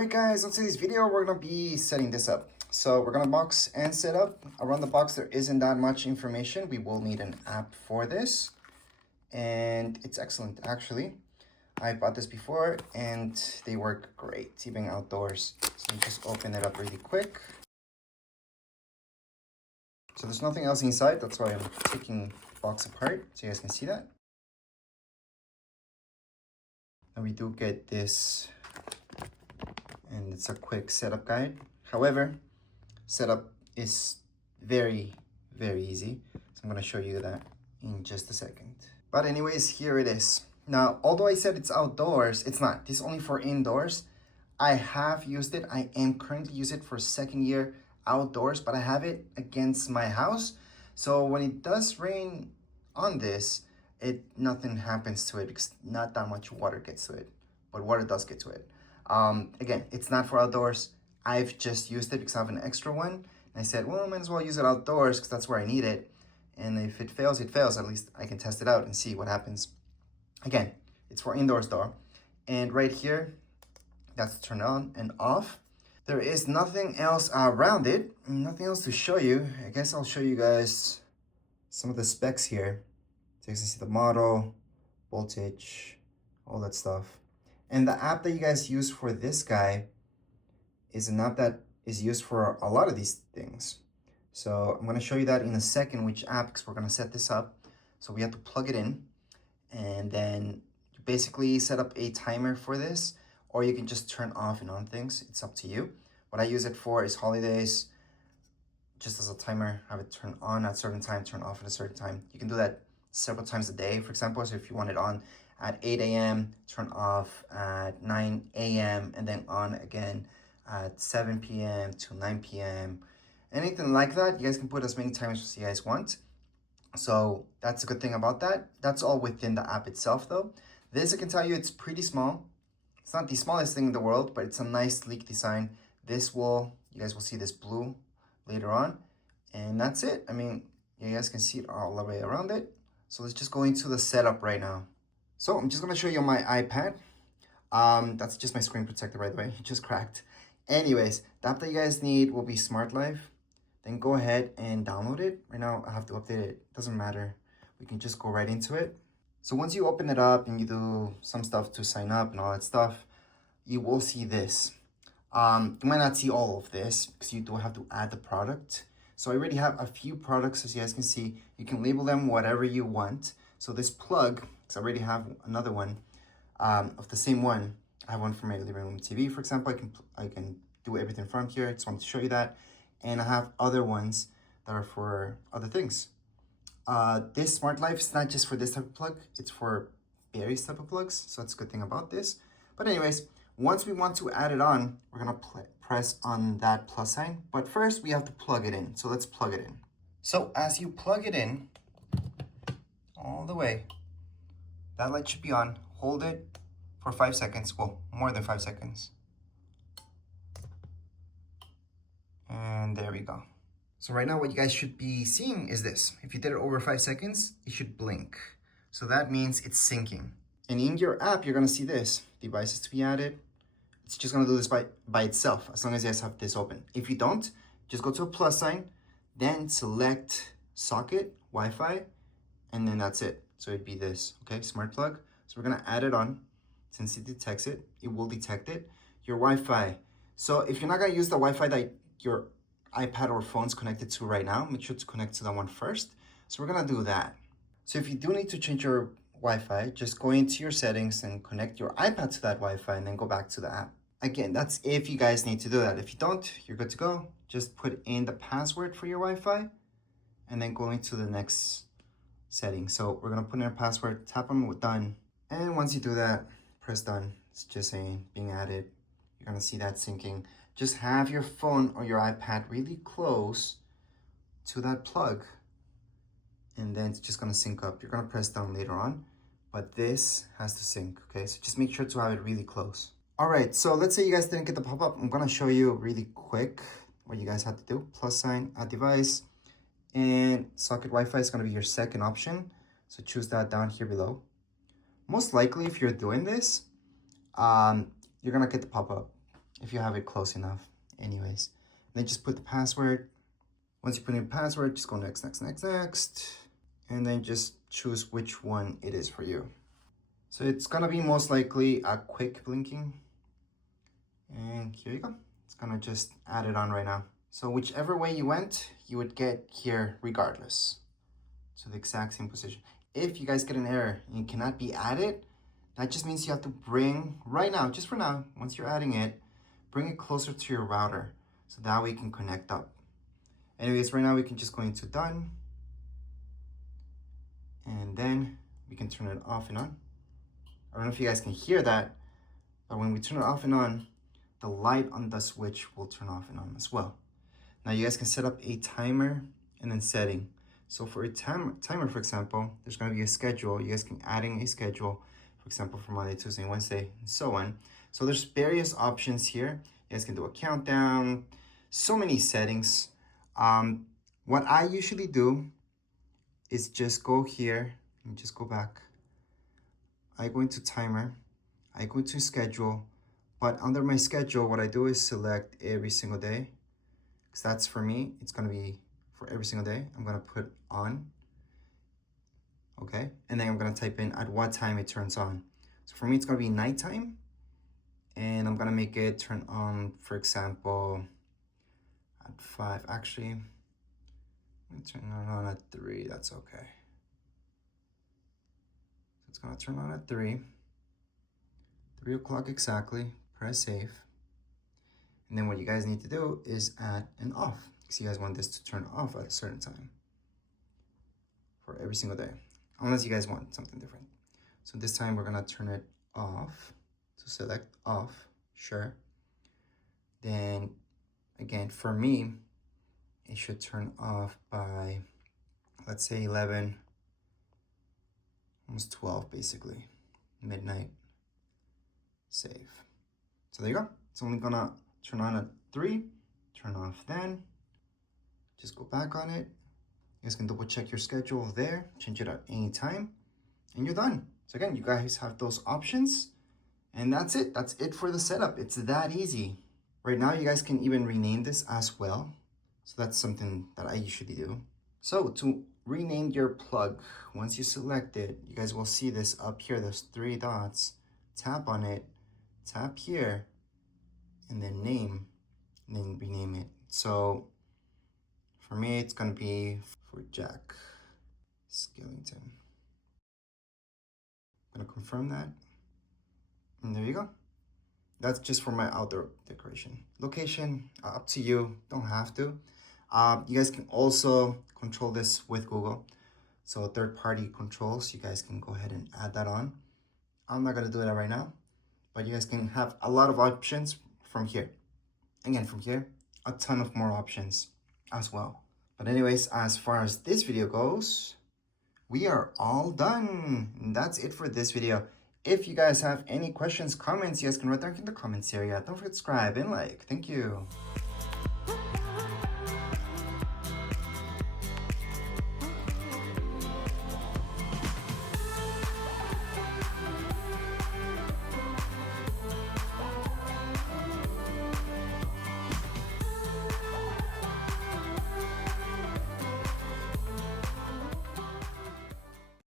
Alright guys, on today's video we're going to be setting this up. So we're going to box and set up. Around the box there isn't that much information. We will need an app for this. And it's excellent actually. I bought this before and they work great, even outdoors. So you just open it up really quick. So there's nothing else inside, that's why I'm taking the box apart so you guys can see that. And we do get this, and it's a quick setup guide. However, setup is very easy. So I'm gonna show you that in just a second. But anyways, here it is. Now, although I said it's outdoors, it's not. This is only for indoors. I have used it. I am currently using it for second year outdoors, but I have it against my house. So when it does rain on this, nothing happens to it because not that much water gets to it, but water does get to it. Again, it's not for outdoors. I've just used it because I have an extra one. And I said, well, I might as well use it outdoors because that's where I need it. And if it fails, it fails. At least I can test it out and see what happens. Again, it's for indoors though. And right here, that's turn on and off. There is nothing else around it. Nothing else to show you. I guess I'll show you guys some of the specs here. So you can see the model, voltage, all that stuff. And the app that you guys use for this guy is an app that is used for a lot of these things. So I'm gonna show you that in a second, which app, because we're gonna set this up. So we have to plug it in, and then you basically set up a timer for this, or you can just turn off and on things. It's up to you. What I use it for is holidays, just as a timer, have it turn on at a certain time, turn off at a certain time. You can do that several times a day, for example. So if you want it on at 8 a.m., turn off at 9 a.m., and then on again at 7 p.m. to 9 p.m. Anything like that, you guys can put as many timers as you guys want. So that's a good thing about that. That's all within the app itself though. This, I can tell you, it's pretty small. It's not the smallest thing in the world, but it's a nice sleek design. This will, you guys will see this blue later on. And that's it. I mean, you guys can see it all the way around it. So let's just go into the setup right now. So I'm just gonna show you on my iPad. That's just my screen protector, by the way, it just cracked. Anyways, the app that you guys need will be Smart Life. Then go ahead and download it. Right now I have to update it, doesn't matter. We can just go right into it. So once you open it up and you do some stuff to sign up and all that stuff, you will see this. You might not see all of this because you do have to add the product. So I already have a few products, as you guys can see. You can label them whatever you want. So this plug, because I already have another one of the same one. I have one for my living room TV, for example. I can do everything from here. I just wanted to show you that. And I have other ones that are for other things. This Smart Life is not just for this type of plug. It's for various type of plugs. So that's a good thing about this. But anyways, once we want to add it on, we're gonna press on that plus sign. But first we have to plug it in. So let's plug it in. So as you plug it in, all the way, that light should be on. Hold it for 5 seconds. Well, more than 5 seconds. And there we go. So right now what you guys should be seeing is this. If you did it over 5 seconds, it should blink. So that means it's syncing. And in your app, you're gonna see this, devices to be added. It's just gonna do this by itself, as long as you guys have this open. If you don't, just go to a plus sign, then select socket, Wi-Fi, and then that's it. So it'd be this, okay, smart plug. So we're gonna add it on. Since it detects it, it will detect it. Your Wi-Fi. So if you're not gonna use the Wi-Fi that your iPad or phone's connected to right now, make sure to connect to that one first. So we're gonna do that. So if you do need to change your Wi-Fi, just go into your settings and connect your iPad to that Wi-Fi and then go back to the app. Again, that's if you guys need to do that. If you don't, you're good to go. Just put in the password for your Wi-Fi and then go into the next setting. So we're gonna put in our password, tap on done. And once you do that, press done. It's just saying being added. You're gonna see that syncing. Just have your phone or your iPad really close to that plug, and then it's just gonna sync up. You're gonna press down later on, but this has to sync, okay? So just make sure to have it really close. All right, so let's say you guys didn't get the pop-up. I'm gonna show you really quick what you guys have to do. Plus sign, add device, and socket Wi-Fi is gonna be your second option. So choose that down here below. Most likely, if you're doing this, you're gonna get the pop-up. if you have it close enough. Anyways, then just put the password. Once you put in the password, just go next, next, next, next, and then just choose which one it is for you. So it's gonna be most likely a quick blinking. And here you go. It's gonna just add it on right now. So whichever way you went, you would get here regardless. So the exact same position. If you guys get an error and it cannot be added, that just means you have to bring, right now, just for now, once you're adding it, bring it closer to your router so that way you can connect up. Anyways, right now we can just go into done, and then we can turn it off and on. I don't know if you guys can hear that, but when we turn it off and on, the light on the switch will turn off and on as well. Now you guys can set up a timer and then setting. So for a timer, for example, there's gonna be a schedule. You guys can add in a schedule, for example, for Monday, Tuesday, Wednesday, and so on. So there's various options here. You guys can do a countdown, so many settings. What I usually do is just go here and just go back. I go into timer, I go into schedule, but under my schedule, what I do is select every single day, because that's for me, it's gonna be for every single day. I'm gonna put on, okay? And then I'm gonna type in at what time it turns on. So for me, it's gonna be nighttime, and I'm gonna make it turn on, for example, at 5. Actually, I'm gonna turn it on at 3, that's okay. So it's gonna turn on at 3 o'clock exactly, press save. And then what you guys need to do is add an off, because you guys want this to turn off at a certain time for every single day, unless you guys want something different. So this time we're gonna turn it off. So select off, sure. Then again, for me, it should turn off by, let's say 11, almost 12 basically, midnight, save. So there you go. It's only gonna turn on at 3, turn off then. Just go back on it. You guys can double check your schedule there, change it at any time, and you're done. So again, you guys have those options, and that's it. That's it for the setup. It's that easy. Right now, you guys can even rename this as well. So that's something that I usually do. So to rename your plug, once you select it, you guys will see this up here. There's 3 dots. Tap on it, tap here, and then name, and then rename it. So for me, it's gonna be for Jack Skellington. I'm gonna confirm that, and there you go. That's just for my outdoor decoration. Location, up to you, don't have to. You guys can also control this with Google. So third-party controls, you guys can go ahead and add that on. I'm not gonna do that right now, but you guys can have a lot of options from here. Again, from here, a ton of more options as well. But anyways, as far as this video goes, we are all done. And that's it for this video. If you guys have any questions, comments, you guys can write down in the comments area. Don't forget to subscribe and like. Thank you.